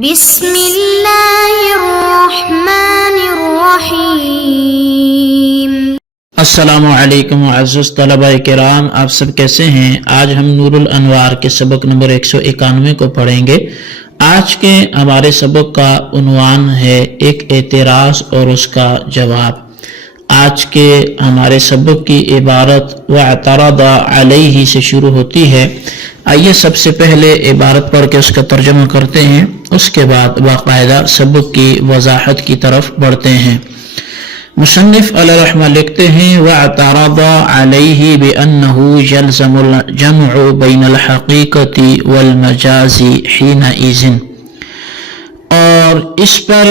بسم اللہ الرحمن الرحیم۔ السلام علیکم معزز طلبہ کرام، آپ سب کیسے ہیں؟ آج ہم نور الانوار کے سبق نمبر 191 کو پڑھیں گے۔ آج کے ہمارے سبق کا عنوان ہے ایک اعتراض اور اس کا جواب۔ آج کے ہمارے سبق کی عبارت وَاعْتَرَضَ عَلَيْهِ سے شروع ہوتی ہے۔ آئیے سب سے پہلے عبارت پڑھ کے اس کا ترجمہ کرتے ہیں، اس کے بعد باقاعدہ سبق کی وضاحت کی طرف بڑھتے ہیں۔ مصنف علیہ رحمہ لکھتے ہیں وَاعْتَرَضَ عَلَيْهِ بِأَنَّهُ يَلْزَمُ الْجَمْعُ بَيْنَ الْحَقِيقَةِ وَالْمَجَازِ حِينَئِذٍ، اور اس پر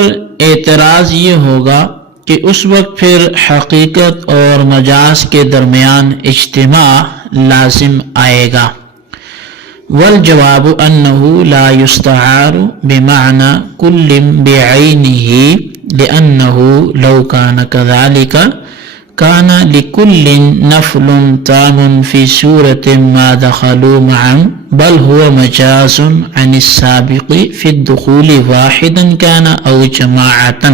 اعتراض یہ ہوگا کہ اس وقت پھر حقیقت اور مجاز کے درمیان اجتماع لازم آئے گا۔ والجواب انه لا يستعار بمعنى كل بعينه لانه لو كان كذلك كان لكل نفل تام في سورة ما دخلوا معا، بل هو مجاز عن السابق في الدخول واحدا كان او جماعة،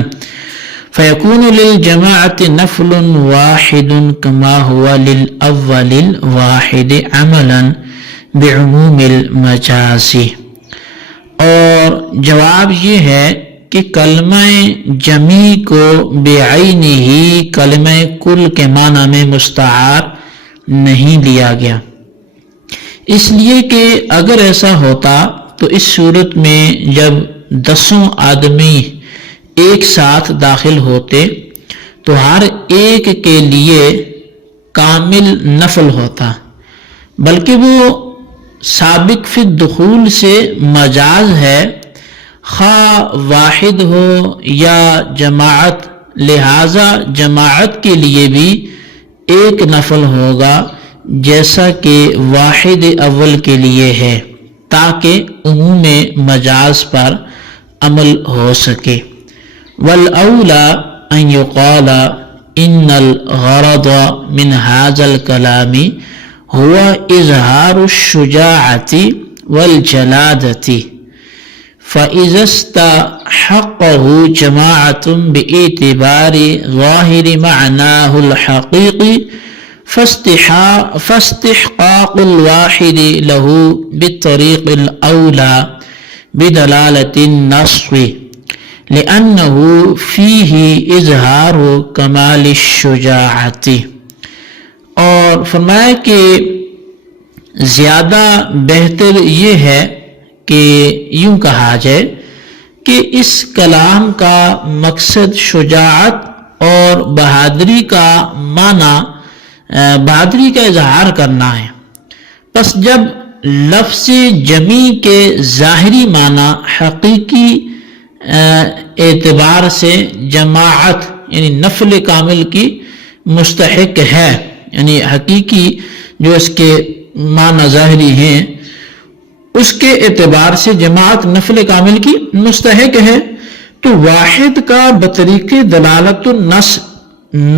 فيكون للجماعة نفل واحد كما هو للأول الواحد عملا بعموم المجازی۔ اور جواب یہ ہے کہ کلمہ جمی کو بعینہ ہی کلمہ کل کے معنی میں مستعار نہیں لیا گیا، اس لیے کہ اگر ایسا ہوتا تو اس صورت میں جب 10 آدمی ایک ساتھ داخل ہوتے تو ہر ایک کے لیے کامل نفل ہوتا، بلکہ وہ سابق فی الدخول سے مجاز ہے، خواہ واحد ہو یا جماعت، لہذا جماعت کے لیے بھی ایک نفل ہوگا جیسا کہ واحد اول کے لیے ہے، تاکہ عموم مجاز پر عمل ہو سکے۔ والاولا ان یقال ان الغرض من هذا الكلام هو اظہار الشجاعة والجلادة، فإذا استحقه جماعة باعتبار ظاهر معناه الحقيقي فاستحقاق الواحد له بالطريق الأولى بدلالة النص، لأنه فيه اظہار کمال الشجاعة۔ اور فرمایا کہ زیادہ بہتر یہ ہے کہ یوں کہا جائے کہ اس کلام کا مقصد شجاعت اور بہادری کا معنی، بہادری کا اظہار کرنا ہے۔ پس جب لفظ جمی کے ظاہری معنی حقیقی اعتبار سے جماعت یعنی نفل کامل کی مستحق ہے، یعنی حقیقی جو اس کے معنی ظاہری ہیں اس کے اعتبار سے جماعت نفل کامل کی مستحق ہے، تو واحد کا بطریق دلالت النص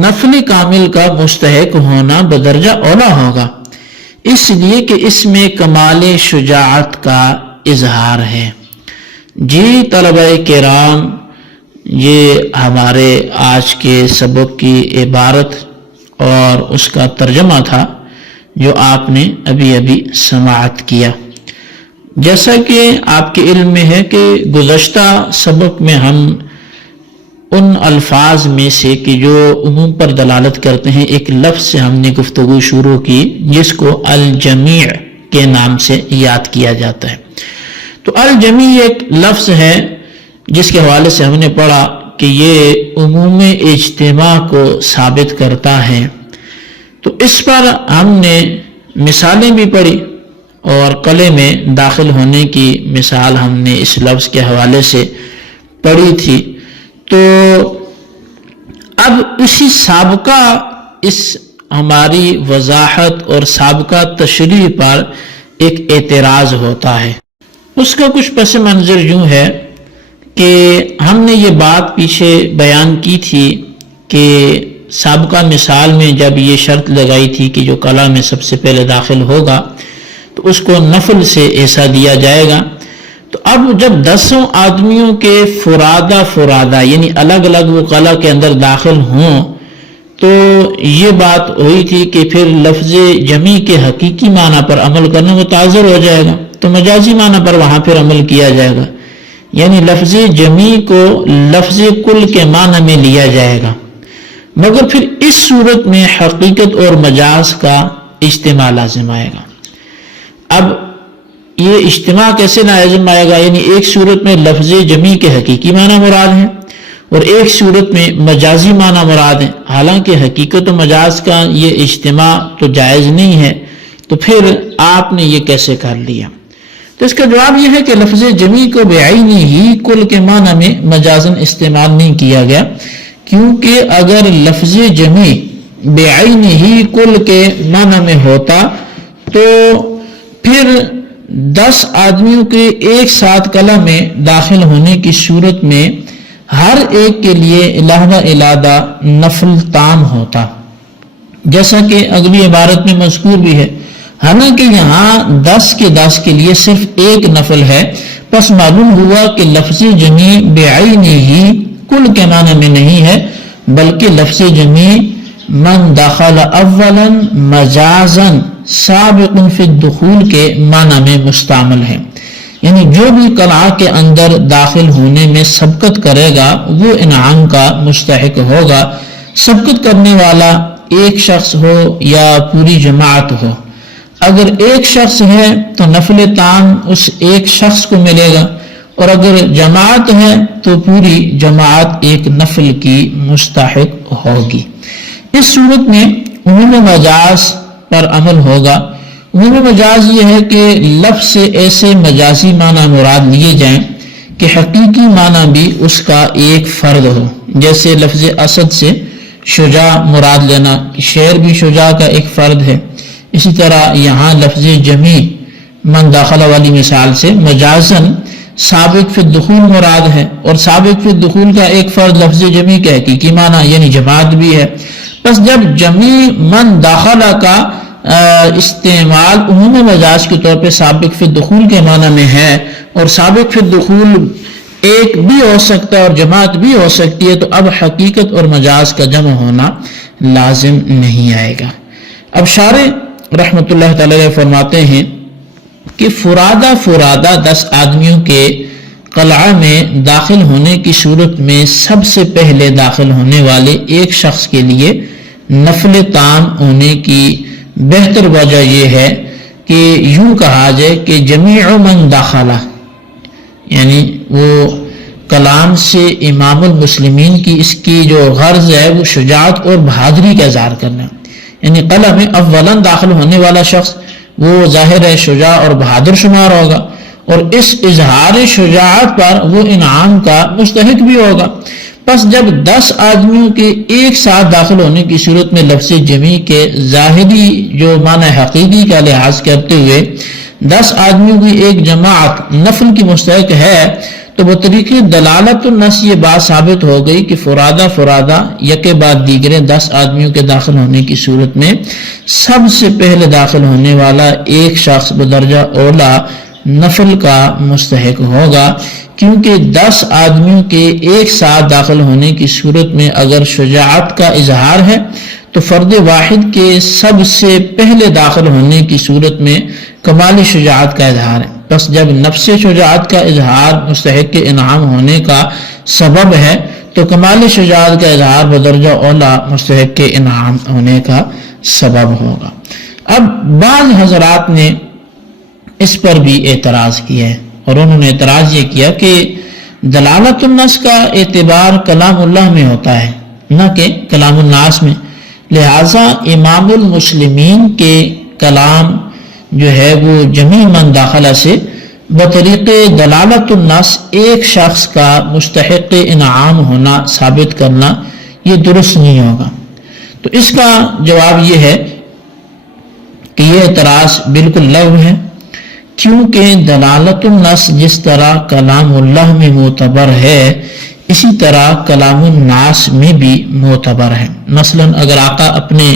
نفل کامل کا مستحق ہونا بدرجہ اولا ہوگا، اس لیے کہ اس میں کمال شجاعت کا اظہار ہے۔ جی طلبہ کرام، یہ ہمارے آج کے سبق کی عبارت اور اس کا ترجمہ تھا جو آپ نے ابھی سماعت کیا۔ جیسا کہ آپ کے علم میں ہے کہ گزشتہ سبق میں ہم ان الفاظ میں سے کہ جو عموم پر دلالت کرتے ہیں ایک لفظ سے ہم نے گفتگو شروع کی جس کو الجمیع کے نام سے یاد کیا جاتا ہے۔ تو الجمیع ایک لفظ ہے جس کے حوالے سے ہم نے پڑھا کہ یہ عموم اجتماع کو ثابت کرتا ہے۔ تو اس پر ہم نے مثالیں بھی پڑھی اور قلعے میں داخل ہونے کی مثال ہم نے اس لفظ کے حوالے سے پڑھی تھی۔ تو اب اسی سابقہ اس ہماری وضاحت اور سابقہ تشریح پر ایک اعتراض ہوتا ہے۔ اس کا کچھ پس منظر یوں ہے کہ ہم نے یہ بات پیچھے بیان کی تھی کہ سابقہ مثال میں جب یہ شرط لگائی تھی کہ جو کلا میں سب سے پہلے داخل ہوگا تو اس کو نفل سے ایسا دیا جائے گا، تو اب جب 10 آدمیوں کے فرادہ یعنی الگ الگ وہ قلعہ کے اندر داخل ہوں تو یہ بات ہوئی تھی کہ پھر لفظ جمی کے حقیقی معنی پر عمل کرنا متعذر ہو جائے گا، تو مجازی معنی پر وہاں پھر عمل کیا جائے گا، یعنی لفظ جمی کو لفظ کل کے معنی میں لیا جائے گا، مگر پھر اس صورت میں حقیقت اور مجاز کا اجتماع لازم آئے گا۔ اب یہ اجتماع کیسے لازم آئے گا؟ یعنی ایک صورت میں لفظ جمی کے حقیقی معنی مراد ہیں اور ایک صورت میں مجازی معنی مراد ہیں، حالانکہ حقیقت و مجاز کا یہ اجتماع تو جائز نہیں ہے، تو پھر آپ نے یہ کیسے کر لیا؟ تو اس کا جواب یہ ہے کہ لفظ جمی کو بعینہ ہی کل کے معنی میں مجازن استعمال نہیں کیا گیا، کیونکہ اگر لفظ جمی بعینہ ہی کل کے معنی میں ہوتا تو پھر 10 آدمیوں کے ایک ساتھ قلعہ میں داخل ہونے کی صورت میں ہر ایک کے لیے علیحدہ نفل تام ہوتا، جیسا کہ اگلی عبارت میں مذکور بھی ہے، حالانکہ یہاں 10 کے لیے صرف ایک نفل ہے، پس معلوم ہوا کہ لفظ جمی بعینہ ہی کل کے معنی میں نہیں ہے، بلکہ لفظ جمی من دخل اولا مجازا سابق فی الدخول کے معنی میں مستعمل ہے، یعنی جو بھی قلعہ کے اندر داخل ہونے میں سبقت کرے گا وہ انعام کا مستحق ہوگا، سبقت کرنے والا ایک شخص ہو یا پوری جماعت ہو۔ اگر ایک شخص ہے تو نفل تام اس ایک شخص کو ملے گا، اور اگر جماعت ہے تو پوری جماعت ایک نفل کی مستحق ہوگی۔ اس صورت میں عموم مجاز پر عمل ہوگا۔ عموم مجاز یہ ہے کہ لفظ سے ایسے مجازی معنی مراد لیے جائیں کہ حقیقی معنی بھی اس کا ایک فرد ہو، جیسے لفظ اسد سے شجاع مراد لینا، شیر بھی شجاع کا ایک فرد ہے۔ اسی طرح یہاں لفظ جمی من داخلہ والی مثال سے مجازن سابق فی الدخول مراد ہے، اور سابق فی الدخول کا ایک فرد لفظ جمی کا حقیقی معنی یعنی جماعت بھی ہے۔ پس جب جمی من داخلہ کا استعمال عموم مجاز کے طور پہ سابق فی الدخول کے معنی میں ہے، اور سابق فی الدخول ایک بھی ہو سکتا ہے اور جماعت بھی ہو سکتی ہے، تو اب حقیقت اور مجاز کا جمع ہونا لازم نہیں آئے گا۔ اب شارح رحمۃ اللہ تعالی علیہ فرماتے ہیں کہ فرادہ 10 آدمیوں کے قلعہ میں داخل ہونے کی صورت میں سب سے پہلے داخل ہونے والے ایک شخص کے لیے نفل تام ہونے کی بہتر وجہ یہ ہے کہ یوں کہا جائے کہ جمیع من داخلہ، یعنی وہ کلام سے امام المسلمین کی اس کی جو غرض ہے وہ شجاعت اور بہادری کا اظہار کرنا، یعنی قلعہ میں اولاً داخل ہونے والا شخص وہ ظاہر ہے شجاع اور بہادر شمار ہوگا، اور اس اظہار شجاعت پر وہ انعام کا مستحق بھی ہوگا۔ پس جب 10 آدمیوں کے ایک ساتھ داخل ہونے کی صورت میں لفظ جمی کے ظاہری جو معنی حقیقی کا لحاظ کرتے ہوئے 10 آدمیوں کی ایک جماعت نفل کی مستحق ہے، تو بطریق دلالت النص یہ بات ثابت ہو گئی کہ فرادہ یکے بعد دیگرے 10 آدمیوں کے داخل ہونے کی صورت میں سب سے پہلے داخل ہونے والا ایک شخص بدرجہ اولا نفل کا مستحق ہوگا، کیونکہ 10 آدمیوں کے ایک ساتھ داخل ہونے کی صورت میں اگر شجاعت کا اظہار ہے تو فرد واحد کے سب سے پہلے داخل ہونے کی صورت میں کمال شجاعت کا اظہار ہے۔ بس جب نفس شجاعت کا اظہار مستحق کے انعام ہونے کا سبب ہے تو کمال شجاعت کا اظہار بدرجہ اولا مستحق کے انعام ہونے کا سبب ہوگا۔ اب بعض حضرات نے اس پر بھی اعتراض کیا ہے، اور انہوں نے اعتراض یہ کیا کہ دلالت النص کا اعتبار کلام اللہ میں ہوتا ہے نہ کہ کلام الناس میں، لہٰذا امام المسلمین کے کلام جو ہے وہ جمیع من داخلہ سے بطریق دلالت النص ایک شخص کا مستحق انعام ہونا ثابت کرنا یہ درست نہیں ہوگا۔ تو اس کا جواب یہ ہے کہ یہ اعتراض بالکل لغو ہے، کیونکہ دلالت النص جس طرح کلام اللہ میں معتبر ہے اسی طرح کلام الناس میں بھی معتبر ہے۔ مثلا اگر آقا اپنے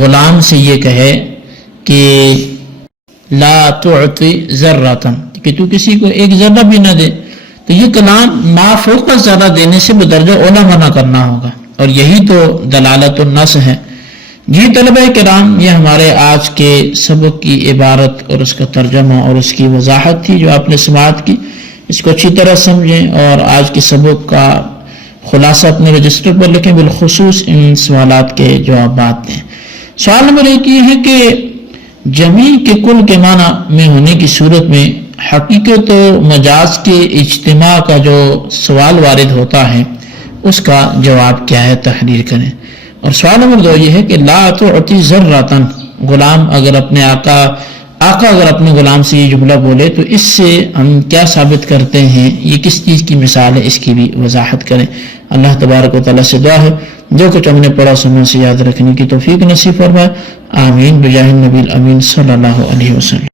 غلام سے یہ کہے کہ لا تعطی ذرۃ، کہ تو کسی کو ایک ذرہ بھی نہ دے، تو یہ کلام ما فوق ذرہ دینے سے بدرجہ اولا منع کرنا ہوگا، اور یہی تو دلالت النص ہے۔ جی طلبہ کرام، یہ ہمارے آج کے سبق کی عبارت اور اس کا ترجمہ اور اس کی وضاحت تھی جو آپ نے سماعت کی۔ اس کو اچھی طرح سمجھیں اور آج کے سبق کا خلاصہ اپنے رجسٹر پر لکھیں، بالخصوص ان سوالات کے جوابات دیں۔ سوال نمبر 1 یہ ہے کہ جمیع کے کل کے معنی میں ہونے کی صورت میں حقیقت و مجاز کے اجتماع کا جو سوال وارد ہوتا ہے اس کا جواب کیا ہے، تحریر کریں۔ اور سوال نمبر 2 یہ ہے کہ لا تعطی ذراتن، غلام اگر اپنے آقا اگر اپنے غلام سے یہ جملہ بولے تو اس سے ہم کیا ثابت کرتے ہیں، یہ کس چیز کی مثال ہے، اس کی بھی وضاحت کریں۔ اللہ تبارک و تعالیٰ سے دعا ہے جو کچھ ہم نے پڑھا سنا سے یاد رکھنے کی توفیق نصیب فرمائے، آمین بجاہ النبی الامین صلی اللہ علیہ وسلم۔